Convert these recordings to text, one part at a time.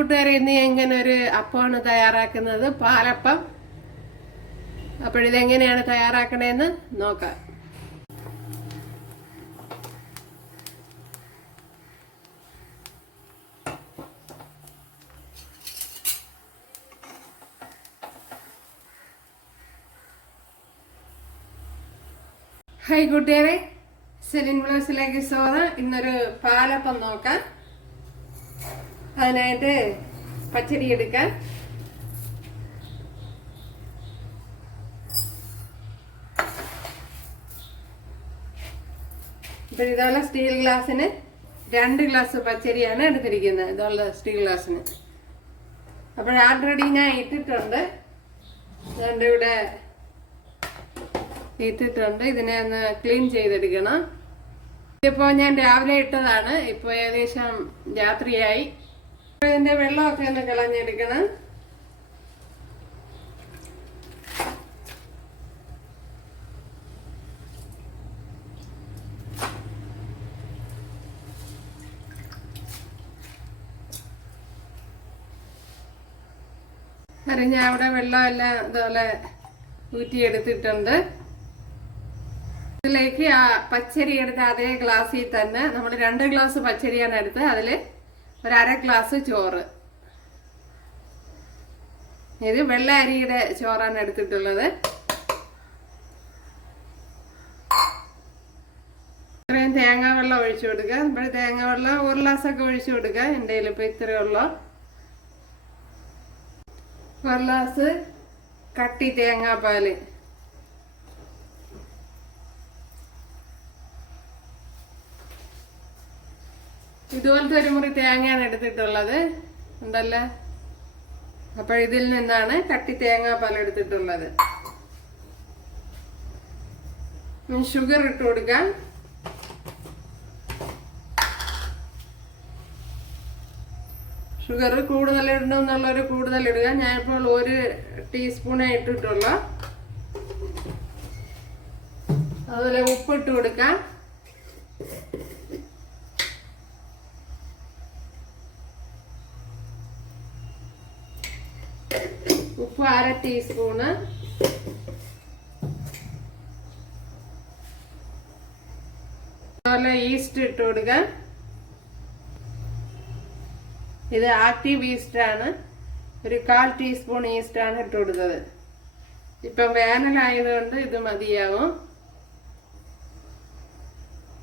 കൂട്ടുകാരെ ഇന്ന് എങ്ങനെ ഒരു അപ്പമാണ് തയ്യാറാക്കുന്നത് പാലപ്പം. അപ്പോഴിതെങ്ങനെയാണ് തയ്യാറാക്കണേന്ന് നോക്കാം. ഹായ് കൂട്ടുകാരെ. സെലിൻ ബ്ലോസിലേക്ക് സ്വാഗതം. ഇന്നൊരു പാലപ്പം നോക്കാം. അതിനായിട്ട് പച്ചടി എടുക്കാൻ. ഇപ്പൊ ഇതുപോലെ സ്റ്റീൽ ഗ്ലാസ്സിന് രണ്ട് ഗ്ലാസ് പച്ചരിയാണ് എടുത്തിരിക്കുന്നത്. ഇതുള്ള സ്റ്റീൽ ഗ്ലാസ്സിന് അപ്പോൾ ആൾറെഡി ഞാൻ ഇട്ടിട്ടുണ്ട്. അതുകൊണ്ട് ഇവിടെ ഇട്ടിട്ടുണ്ട്. ഇതിനെ ഒന്ന് ക്ലീൻ ചെയ്തെടുക്കണം. ഇപ്പോ ഞാൻ രാവിലെ ഇട്ടതാണ്. ഇപ്പോൾ ഏകദേശം രാത്രിയായി. ഇതിന്റെ വെള്ളമൊക്കെ ഒന്ന് കളഞ്ഞെടുക്കണം. അത് ഞാൻ അവിടെ വെള്ളമെല്ലാം ഇതുപോലെ ഊറ്റിയെടുത്തിട്ടുണ്ട്. ഇതിലേക്ക് ആ പച്ചരി എടുത്ത അതേ ഗ്ലാസ്സിൽ തന്നെ നമ്മൾ രണ്ട് ഗ്ലാസ് പച്ചരിയാണ് എടുത്ത് അതിൽ ഒരു അര ഗ്ലാസ് ചോറ്. ഇത് വെള്ള അരിയുടെ ചോറാണ് എടുത്തിട്ടുള്ളത്. ഇത്രയും തേങ്ങ വെള്ളം ഒഴിച്ചു കൊടുക്കുക. ഇപ്പോൾ തേങ്ങ വെള്ളം ഒരു ഗ്ലാസ് ഒക്കെ ഒഴിച്ചു കൊടുക്കുക. എന്റെ കയ്യിൽ ഇപ്പോൾ ഇത്രയേ ഉള്ളൂ. ഒരു ഗ്ലാസ് കട്ടി തേങ്ങാപ്പാൽ. ഇതുപോലത്തെ ഒരു മുറി തേങ്ങയാണ് എടുത്തിട്ടുള്ളത്. ഉണ്ടല്ലോ? അപ്പോൾ ഇതിൽ നിന്നാണ് കട്ടി തേങ്ങ പാൽ എടുത്തിട്ടുള്ളത്. ഷുഗർ ഇട്ട് കൊടുക്കാം. ഷുഗർ കൂടുതൽ ഇടണമെന്നുള്ളൊരു കൂടുതൽ ഇടുക. ഞാനിപ്പോൾ ഒരു ടീസ്പൂണേ ഇട്ടിട്ടുള്ളൂ അതുപോലെ ഉപ്പ് ഇട്ട് കൊടുക്കാം. ഉപ്പ് അര ടീസ്പൂണ് അതുപോലെ ഈസ്റ്റ് ഇട്ട് കൊടുക്കുക. ഇത് ആക്റ്റീവ് ഈസ്റ്റ് ആണ്. ഒരു കാൽ ടീസ്പൂൺ ഈസ്റ്റ് ആണ് ഇട്ട് കൊടുത്തത്. ഇപ്പം വേനലായതുകൊണ്ട് ഇത് മതിയാവും.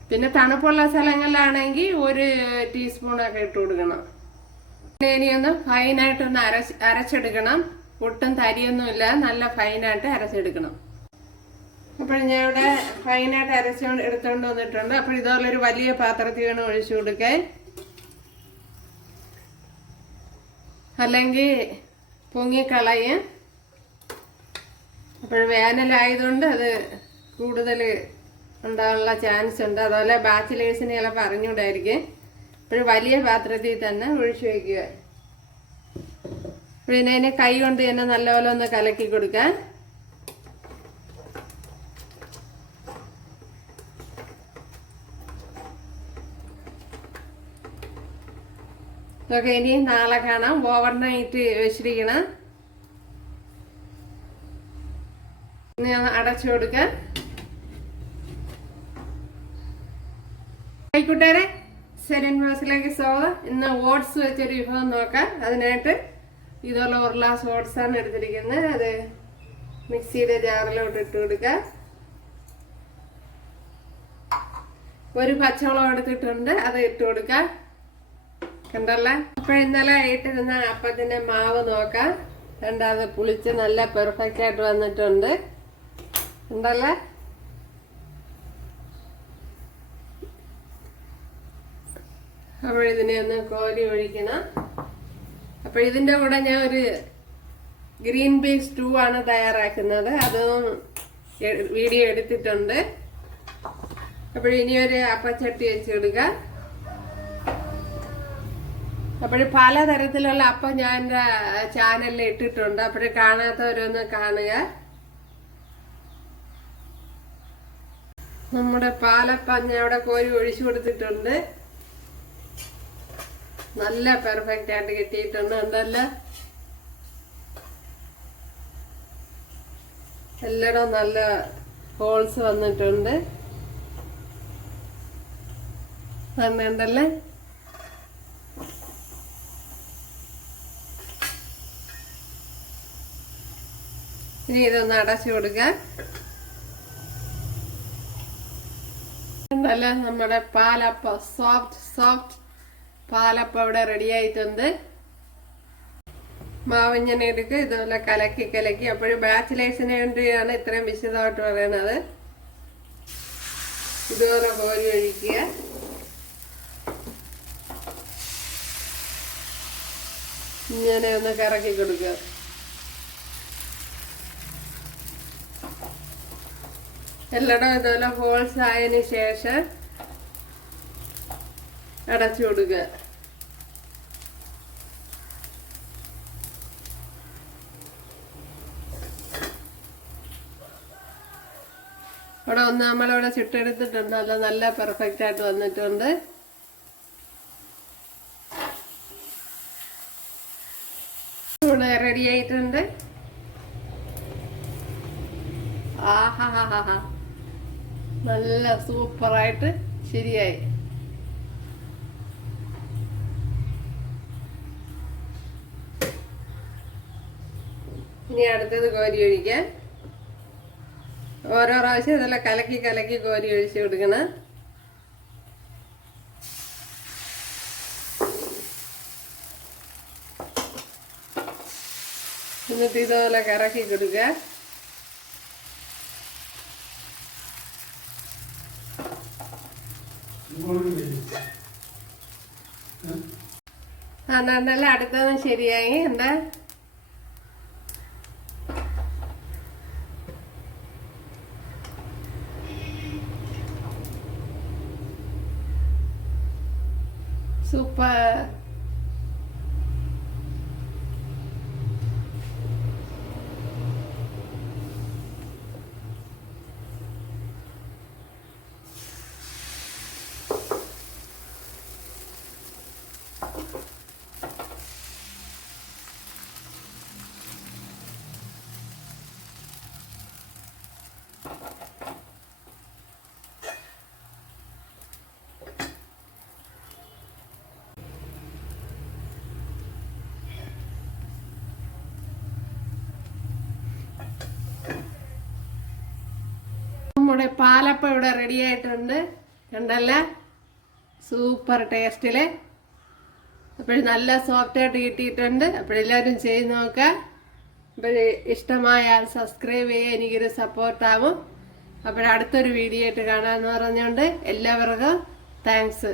പിന്നെ തണുപ്പുള്ള സ്ഥലങ്ങളിലാണെങ്കിൽ ഒരു ടീസ്പൂണൊക്കെ ഇട്ട് കൊടുക്കണം. ഇനിയൊന്ന് ഫൈനായിട്ടൊന്ന് അരച്ച് അരച്ചെടുക്കണം. ഒട്ടും തരിയൊന്നുമില്ല. നല്ല ഫൈനായിട്ട് അരച്ചെടുക്കണം. അപ്പോൾ ഞാൻ ഇവിടെ ഫൈനായിട്ട് അരച്ച് എടുത്തുകൊണ്ട് വന്നിട്ടുണ്ട്. അപ്പോൾ ഇതുപോലെ ഒരു വലിയ പാത്രത്തിൽ വേണം ഒഴിച്ചു കൊടുക്കാൻ. അല്ലെങ്കിൽ പൊങ്ങിക്കളയും അപ്പോൾ വേനലായതുകൊണ്ട് അത് കൂടുതൽ ഉണ്ടാകാനുള്ള ചാൻസ് ഉണ്ട്. അതുപോലെ ബാച്ചിലേഴ്സിനെ ചിലപ്പോൾ അറിഞ്ഞൂടായിരിക്കും അപ്പോൾ വലിയ പാത്രത്തിൽ തന്നെ ഒഴിച്ചു വയ്ക്കുക പിന്നെ അതിനെ കൈ കൊണ്ട് തന്നെ നല്ലപോലെ ഒന്ന് കലക്കി കൊടുക്കാൻ. ഇതൊക്കെ ഇനി നാളെ കാണാം. ഓവർനൈറ്റ് വെച്ചിരിക്കണം. ഇനി അടച്ചു കൊടുക്കാൻ ആയിക്കോട്ടേരെ സെരൻ മ്യൂസിലേക്ക് സ്വാഗതം ഇന്ന് ഓട്സ് വെച്ചൊരു വിഭവം നോക്കാം. അതിനായിട്ട് ഇതുള്ള ഒരു ഗ്ലാസ് ആണ് എടുത്തിരിക്കുന്നത്. അത് മിക്സിയുടെ ജാറിലോട്ട് ഇട്ട് കൊടുക്കുക. ഒരു പച്ചവളം എടുത്തിട്ടുണ്ട്. അത് ഇട്ട് കൊടുക്കുക. കണ്ടല്ല? അപ്പൊ ഇന്നലെ ഇട്ടിരുന്ന അപ്പത്തിന്റെ മാവ് നോക്കാം. കണ്ടത് പുളിച്ച് നല്ല പെർഫെക്റ്റ് ആയിട്ട് വന്നിട്ടുണ്ട്. ഉണ്ടല്ലേ അപ്പോൾ ഇതിനെ ഒന്ന് കോരി ഒഴിക്കണം. അപ്പോൾ ഇതിന്റെ കൂടെ ഞാൻ ഒരു ഗ്രീൻ പീസ് സ്റ്റൂ ആണ് തയ്യാറാക്കുന്നത്. അതും വീഡിയോ എടുത്തിട്ടുണ്ട്. അപ്പോൾ ഇനി ഒരു അപ്പച്ചട്ടി വെച്ച് കൊടുക്കുക അപ്പോൾ പലതരത്തിലുള്ള അപ്പം ഞാൻ എന്റെ ചാനലിൽ ഇട്ടിട്ടുണ്ട്. അപ്പോൾ കാണാത്തവരൊന്ന് കാണുക. നമ്മുടെ പാലപ്പം ഞാൻ അവിടെ കോരി ഒഴിച്ചു കൊടുത്തിട്ടുണ്ട്. നല്ല പെർഫെക്റ്റ് ആയിട്ട് കിട്ടിയിട്ടുണ്ട്. ഉണ്ടല്ലോ എല്ലടം നല്ല ഹോൾസ് വന്നിട്ടുണ്ട്. വന്നിട്ടുണ്ടല്ലേ ഇനി ഇതൊന്ന് അടച്ചു കൊടുക്കാം. എന്തല്ല നമ്മുടെ പാലപ്പ. സോഫ്റ്റ് സോഫ്റ്റ് പാലപ്പ ഇവിടെ റെഡി ആയിട്ടുണ്ട്. മാവ് എടുക്കുക ഇതുപോലെ കലക്കി കലക്കി അപ്പോഴും ബാച്ചിലേഴ്സിന് വേണ്ടിയാണ് ഇത്രയും വിശദമായിട്ട് പറയുന്നത് ഇതുപോലെ കോരി ഒഴിക്കുക. ഇങ്ങനെ ഒന്ന് കറക്കി കൊടുക്കുക. എല്ലായിടും ഇതുപോലെ ഹോൾസ് ആയതിനു ശേഷം അടച്ചു കൊടുക്കുക ഇവിടെ ഒന്ന് നമ്മളിവിടെ ചുട്ടെടുത്തിട്ടുണ്ട്. നല്ല നല്ല പെർഫെക്റ്റ് ആയിട്ട് വന്നിട്ടുണ്ട്. ഇവിടെ റെഡി ആയിട്ടുണ്ട്. ആഹാഹാഹാ നല്ല സൂപ്പറായിട്ട് ശരിയായി. ഇനി അടുത്തത് കോരി ഒഴിക്കാൻ. ഓരോ പ്രാവശ്യം ഇതെല്ലാം കലക്കി കലക്കി കോരി ഒഴിച്ച് കൊടുക്കണം. എന്നിട്ട് ഇതുപോലെ കറക്കി കൊടുക്കുക. ആ നല്ല അടുത്തത് ശരിയായി. എന്താ? സൂപ്പർ നമ്മുടെ പാലപ്പ ഇവിടെ റെഡി ആയിട്ടുണ്ട്. കണ്ടല്ല? സൂപ്പർ ടേസ്റ്റിൽ അപ്പോഴും നല്ല സോഫ്റ്റായിട്ട് കിട്ടിയിട്ടുണ്ട്. അപ്പോഴെല്ലാവരും ചെയ്ത് നോക്കുക അപ്പോൾ ഇഷ്ടമായാൽ സബ്സ്ക്രൈബ് ചെയ്യുക എനിക്കൊരു സപ്പോർട്ടാവും അപ്പോൾ അടുത്തൊരു വീഡിയോ ആയിട്ട് കാണാമെന്ന് പറഞ്ഞുകൊണ്ട് എല്ലാവർക്കും താങ്ക്സ്